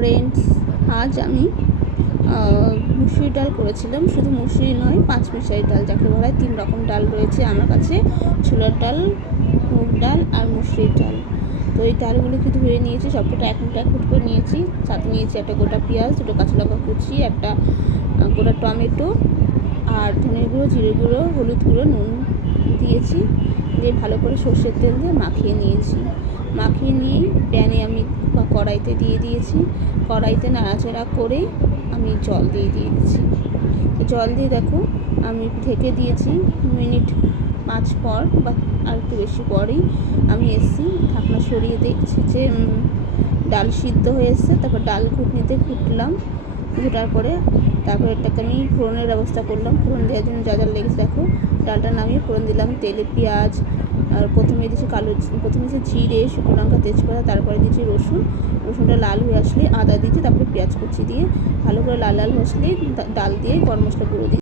Friends, আজ আমি মুসুরি ডাল করেছিলাম। শুধু মুসুরি নয়, পাঁচমিশালি ডাল যাকে বলা হয়। 3 রকম ডাল রয়েছে আমার কাছে, ছোলার ডাল, মুগ ডাল আর মুসুরির ডাল। তো এই ডালগুলো কিন্তু ধুয়ে নিয়েছি, সবকটা এক মুঠো করে নিয়েছি। সাথে নিয়েছি একটা গোটা পেঁয়াজ, 2টো কাঁচা লঙ্কা কুচি, একটা গোটা টমেটো, আর ধনে গুঁড়ো, জিরে গুঁড়ো, হলুদ গুঁড়ো, নুন দিয়েছি। দিয়ে ভালো করে সর্ষের তেল দিয়ে মাখিয়ে নিয়েছি। মাখিয়ে নিয়ে প্যানে আমি কড়াইতে দিয়ে দিয়েছি। কড়াইতে নাড়াচাড়া করে আমি জল দিয়ে দিয়েছি। জল দিয়ে দেখো আমি ঢেকে দিয়েছি। মিনিট 5 পর বা আর একটু বেশি পরেই আমি এসেছি, ঢাকনা সরিয়ে দেখছি যে ডাল সিদ্ধ হয়ে এসছে। তারপর ডাল ঘুটনিতে ঘুটলাম, ঘুটার পরে তারপর এটাকে আমি ফোড়নের ব্যবস্থা করলাম। ফোড়ন দেওয়ার জন্য যা যা লেগেছে দেখো, ডালটা নামিয়ে ফোড়ন দিলাম তেলে পেঁয়াজ, আর প্রথমে দিয়েছি জিরে, শুকনো লঙ্কা, তেজপাতা, তারপরে দিয়েছি রসুনটা লাল হয়ে আসলে আদা দিয়েছি, তারপরে পেঁয়াজ কুচি দিয়ে ভালো করে লাল হয়ে আসলে ডাল দিয়ে গরম মশলা গুঁড়ো দিই।